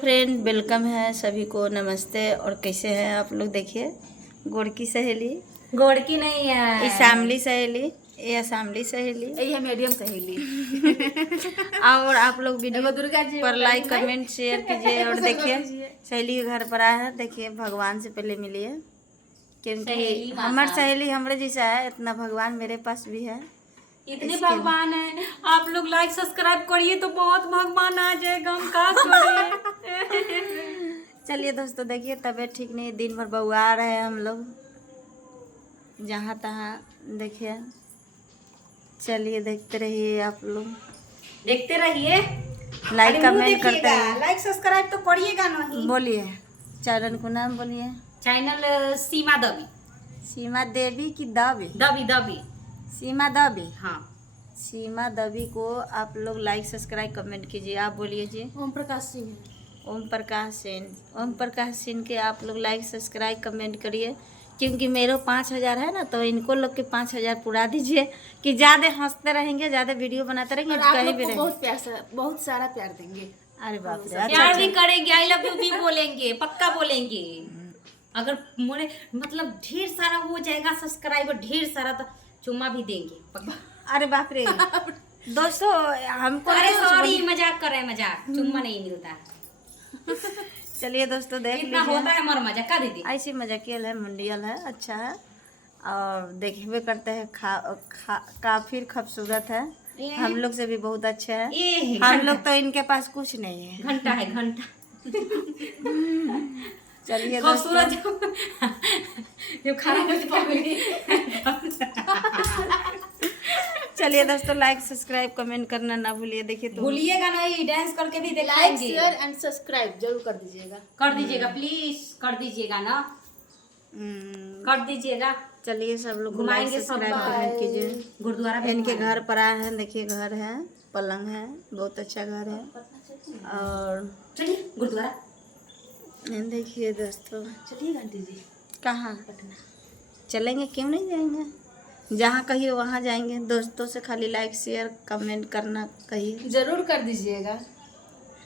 Friend, welcome है सभी को, नमस्ते। और कैसे हैं आप लोग? देखिए गोड़की सहेली, गोड़की नहीं है, इसामली सहेली, ये असामली सहेली, ये है मीडियम सहेली। और आप लोग वीडियो दुर्गा जी पर लाइक कमेंट शेयर कीजिए। और देखिए सहेली के घर पर आया है। देखिए भगवान से पहले मिलिए, क्योंकि हमारी सहेली हमारे जैसा है, इतना भगवान मेरे पास भी है। इतने भगवान है, आप लोग लाइक सब्सक्राइब करिए तो बहुत भगवान आ जाएगा। हम का करें? चलिए दोस्तों, देखिए तबीयत ठीक नहीं, दिन भर बउआ रहे हैं हम लोग जहाँ तहाँ। देखिए चलिए देखते रहिए, आप लोग देखते रहिए, लाइक कमेंट करते रहिए, लाइक सब्सक्राइब तो करिएगा नहीं। बोलिए चैनल को नाम बोलिए। चैनल सीमा दबी, सीमा देवी की दबी, दबी दबी, सीमा दबी। हाँ सीमा दबी को आप लोग लाइक सब्सक्राइब कमेंट कीजिए। आप बोलिए जी। ओम प्रकाश सिंह, ओम प्रकाश सिंह, ओम प्रकाश सिंह के आप लोग लाइक सब्सक्राइब कमेंट करिए, क्योंकि मेरे 5000 है ना, तो इनको लोग के 5000 पूरा दीजिए कि ज़्यादा हंसते रहेंगे, ज़्यादा वीडियो बनाते रहेंगे, कहीं भी रहेंगे। बहुत सारा प्यार देंगे। अरे बाप रे, प्यार भी करेंगे, आई लव यू भी बोलेंगे, पक्का बोलेंगे। अगर मोरे मतलब ढेर सारा हो जाएगा सब्सक्राइबर, ढेर सारा, तो चुम्मा भी देंगे पक्का। अरे बाप रे दोस्तों, हमको अरे सॉरी, मजाक कर रहे हैं, मजाक, चुम्मा नहीं मिलता। चलिए दोस्तों देख इतना लीजिए, होता है मर मजा का दीदी। ऐसी मजाकियल है, मंडियल है, अच्छा है और देखिए करते हैं, काफी खूबसूरत है, हम लोग से भी बहुत अच्छे हैं। हम लोग तो इनके पास कुछ नहीं है, घंटा है घंटा। चलिए खूबसूरत जो खराब चलिए दोस्तों, लाइक सब्सक्राइब कमेंट करना ना भूलिए। देखिए तो भूलिएगा नहीं, डांस करके भी दिखाएंगे। लाइक शेयर एंड सब्सक्राइब जरूर कर दीजिएगा, प्लीज कर दीजिएगा ना, कर दीजिएगा। चलिए सब लोग घुमाएंगे, सब्सक्राइब कमेंट कीजिए। गुरुद्वारा इनके घर पर आए हैं, देखिए घर है, पलंग है, बहुत अच्छा घर है। और चलिए गुरुद्वारा, देखिए दोस्तों, चलिए घंटी जी। कहाँ चलेंगे, क्यों नहीं जाएंगे, जहाँ कहिए वहाँ जाएंगे। दोस्तों से खाली लाइक शेयर कमेंट करना कहिए, जरूर कर दीजिएगा,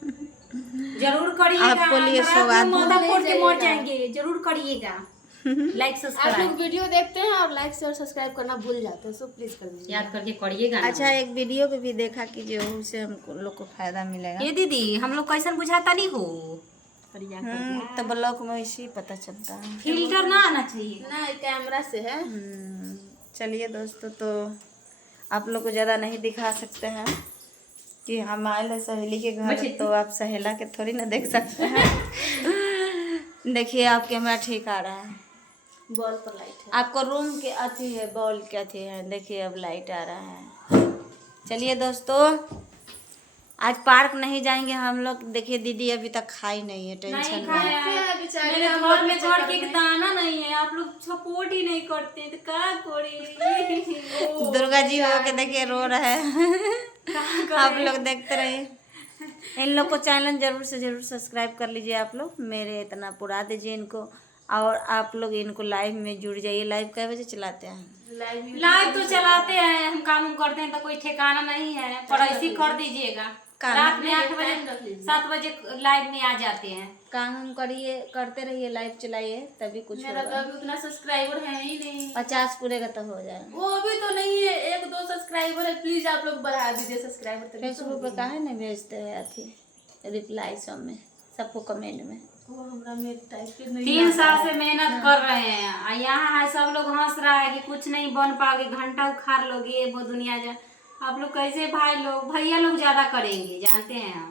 जरूर करिएगा। आपको लिए सौगात मर जाएंगे, जरूर करिएगा। लाइक आप सब्सक्राइब लोग वीडियो देखते हैं और लाइक शेयर सब्सक्राइब करना भूल जाते हैं, सो प्लीज कर दीजिए, याद करके करिएगा। अच्छा एक वीडियो पे भी देखा कीजिए, उससे हम लोग को फायदा मिलेगा। ये दीदी हम लोग कैसा बुझाता नहीं हो, तो ब्लॉग में वैसे ही पता चलता है, फिल्टर ना आना चाहिए ना कैमरा से है। चलिए दोस्तों, तो आप लोग को ज़्यादा नहीं दिखा सकते हैं कि हम आए हैं सहेली के घर, तो आप सहेला के थोड़ी ना देख सकते हैं। देखिए आप कैमरा ठीक आ रहा है, बॉल पर लाइट है, आपको रूम के अथी है, बॉल के अथी है, देखिए अब लाइट आ रहा है। चलिए दोस्तों, आज पार्क नहीं जाएंगे हम लोग। देखिए दीदी अभी तक खाई नहीं है, टेंशन में। बेचारे घर में घर के दाना नहीं है, आप लोग सपोर्ट ही नहीं करते हैं, तो क्या करें। दुर्गा जी हो के देखिए रो रहे हैं। आप लोग देखते रहिए, इन लोग को चैनल जरूर से जरूर सब्सक्राइब कर लीजिए। आप लोग मेरे इतना पुरा दीजिए इनको, और आप लोग इनको लाइव में जुड़ जाइए। लाइव कै बजे चलाते हैं? लाइव तो चलाते हैं, हम काम करते हैं तो कोई ठिकाना नहीं है, पर ऐसे कर दीजिएगा। रात में 8 बजे 7 बजे लाइव में आ जाते हैं। काम करिए, करते रहिए, लाइव चलाइए, तभी कुछ मेरा तो होगा। अभी उतना सब्सक्राइबर है ही नहीं, 50 पूरेगा तो हो जाए। वो भी तो नहीं है, 1-2 सब्सक्राइबर है, प्लीज आप लोग बढ़ा दीजिए सब्सक्राइबर। तो फेसबुक पे काहे नहीं भेजते हैं अथी रिप्लाई सब में, सबको कमेंट में? वो हमरा में टाइप के नहीं 3 साल से मेहनत कर रहे हैं, यहाँ है सब लोग हंस रहा है कि कुछ नहीं बन पाओगे, घंटा उखाड़ लोगे, वो दुनिया जा। आप लोग कैसे भाई लोग, भैया लोग ज्यादा करेंगे, जानते हैं हम।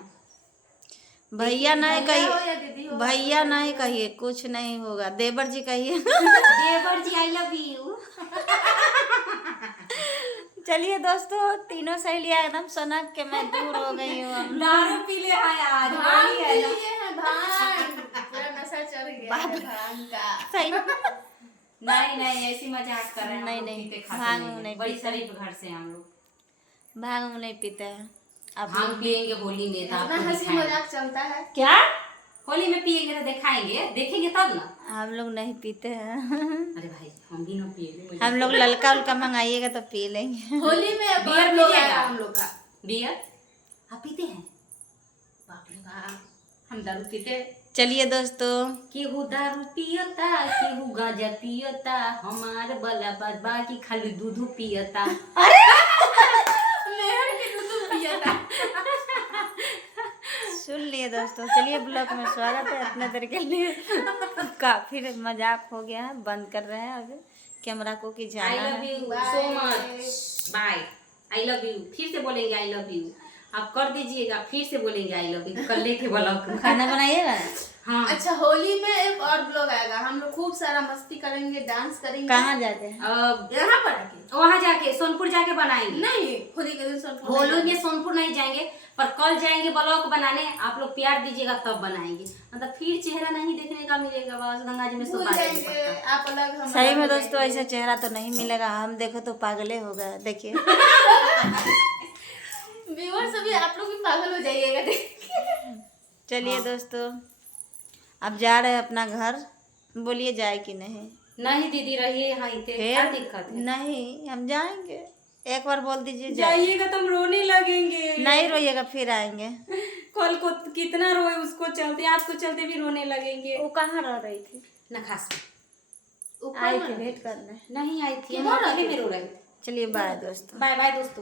भैया नहीं हो या दीदी कहिए, हो, भैया नहीं कहिए, कुछ नहीं होगा। देवर जी कहिए। देवर जी आई लव यू। चलिए दोस्तों, तीनों सहेलियां एकदम सनक के मैं दूर हो गई हूँ। दारू पी ले आया आज, भांग होली पी है ना। लिए हैं, भांग पूरा नशा चढ़ गया है भांग का। सही नहीं ऐसी मजाक कर रहे हैं। नहीं, हम लोग नहीं, पीते खाते भांग नहीं हैं। नहीं बड़ी पीते। शरीफ घर से हम लोग भांग नहीं पीते हैं आप हम लोग? पियेंगे होली में, तो इतना आपको हंसी दिखाएंगे। मजाक चलता है, क्या होली में पियेंगे तो दिखाएंगे, देखेंगे तब ना। हम लोग नहीं पीते हैं। अरे भाई हम भी ना पिएंगे। हम लोग ललका उलका मंगाइएगा तो पी लेंगे। होली में बियर बियर लोग पीजिएगा? आएगा हम लोग का। बियर आप पीते हैं? बाप रे बाप, हम दारू पीते। चलिए दोस्तों, केहू दारू पियता, केहू गांजा पियता, हमार बला बात बाकी खाली दूध पियता। मेहर के दूध पिया था। सुन लिए दोस्तों। चलिए ब्लॉग में स्वागत है अपने तरह के लिए। काफी मजाक हो गया है, बंद कर रहे हैं अभी कैमरा को कि आई जाना लव है। You so much, bye. I love you, फिर से बोलेंगे आई लव यू। आप कर दीजिएगा, फिर से बोलेंगे आई लव यू। कल लेके ब्लॉग। खाना बनाइएगा। हाँ। अच्छा, होली में एक और ब्लॉग आएगा, हम लोग खूब सारा मस्ती करेंगे, डांस करेंगे। कहाँ जाके? यहाँ पर आके वहाँ जाके सोनपुर जाके बनाएंगे। नहीं, होली के दिन सोनपुर होली में सोनपुर नहीं जाएंगे, पर कल जाएंगे ब्लॉग बनाने। आप लोग प्यार दीजिएगा तब बनाएंगे, मतलब फिर चेहरा नहीं देखने का मिलेगा। बस गंगा जी में भूल सब जाएंगे आप अलग, हम सही अलग में हो दोस्तों जाएंगे। ऐसा चेहरा तो नहीं मिलेगा। हम देखो तो पागले हो गए। देखिए व्यूअर्स सभी आप लोग भी पागल हो जाइएगा देख के। चलिए दोस्तों, अब जा रहे हैं अपना घर। बोलिए जाए कि नहीं? नहीं दीदी, रहिए यहाँ इतने। क्या दिक्कत है? नहीं, हम जाएंगे। एक बार बोल दीजिए जाइएगा तो हम रोने लगेंगे। नहीं रोइएगा, फिर आएंगे। कल को कितना रोए उसको चलते, आपको चलते भी रोने लगेंगे। वो कहाँ रह रही थी? नखास आई थी भेंट करने। नहीं आई थी, किधर हम रहती अकेले में रो रहे थे। चलिए बाय दोस्तों। बाय बाय दोस्तों।